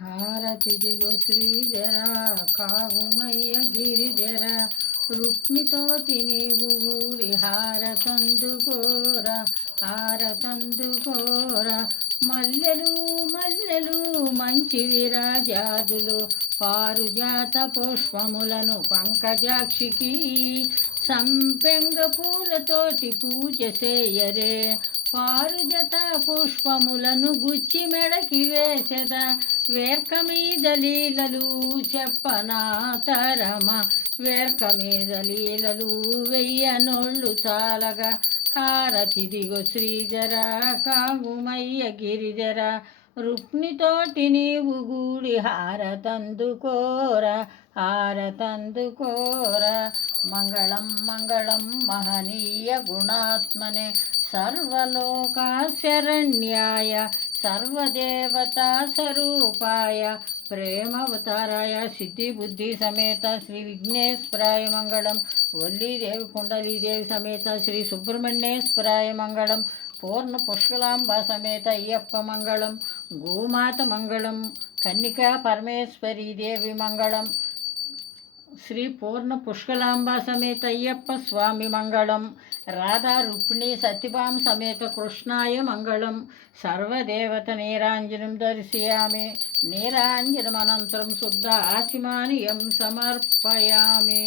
హారతిదిగో శ్రీధర కాగుమయ్య గిరిధర రుక్మితోటి నీవు గూడి హారతందుకోరా హారతందుకోరా మల్లెలు మల్లెలు మంచి విరాజాదులు పారుజాత పుష్పములను పంకజాక్షికి సంపెంగ పూలతోటి పూజ చేయరే పారుజత పుష్పములను గుచ్చి మెడకి వేసెద వేర్క మీద లీలలు చెప్పనా తరమ వేర్క మీద లీలలు వెయ్యనోళ్ళు చాలగా హారతిదిగో శ్రీధర కాగుమయ్య గిరిధర రుక్మితోటి నీవు గూడి హారతందుకోరా హారతందుకోరా మంగళం మంగళం మహనీయ గుణాత్మనే సర్వలోకాశరణ్యాయ సర్వదేవతా స్వరూపాయ ప్రేమవతారాయ సిద్ధి బుద్ధి సమేత శ్రీ విఘ్నేశ్వరాయ మంగళం వల్లీదేవి కుండలీదేవి సమేత శ్రీ సుబ్రహ్మణ్యేశ్వరాయ మంగళం పూర్ణ పుష్కలాంబ సమేత అయ్యప్ప మంగళం గోమాత మంగళం కన్నికా పరమేశ్వరీ దేవి మంగళం శ్రీ పూర్ణ పుష్కలాంబ సమేత అయ్యప్ప స్వామి మంగళం రాధా రుక్మిణి సత్యభామ సమేత కృష్ణాయ మంగళం సర్వదేవత నీరాంజనం దర్శయామి నీరాంజనమనంతరం శుద్ధ ఆచమానియం సమర్పయామి.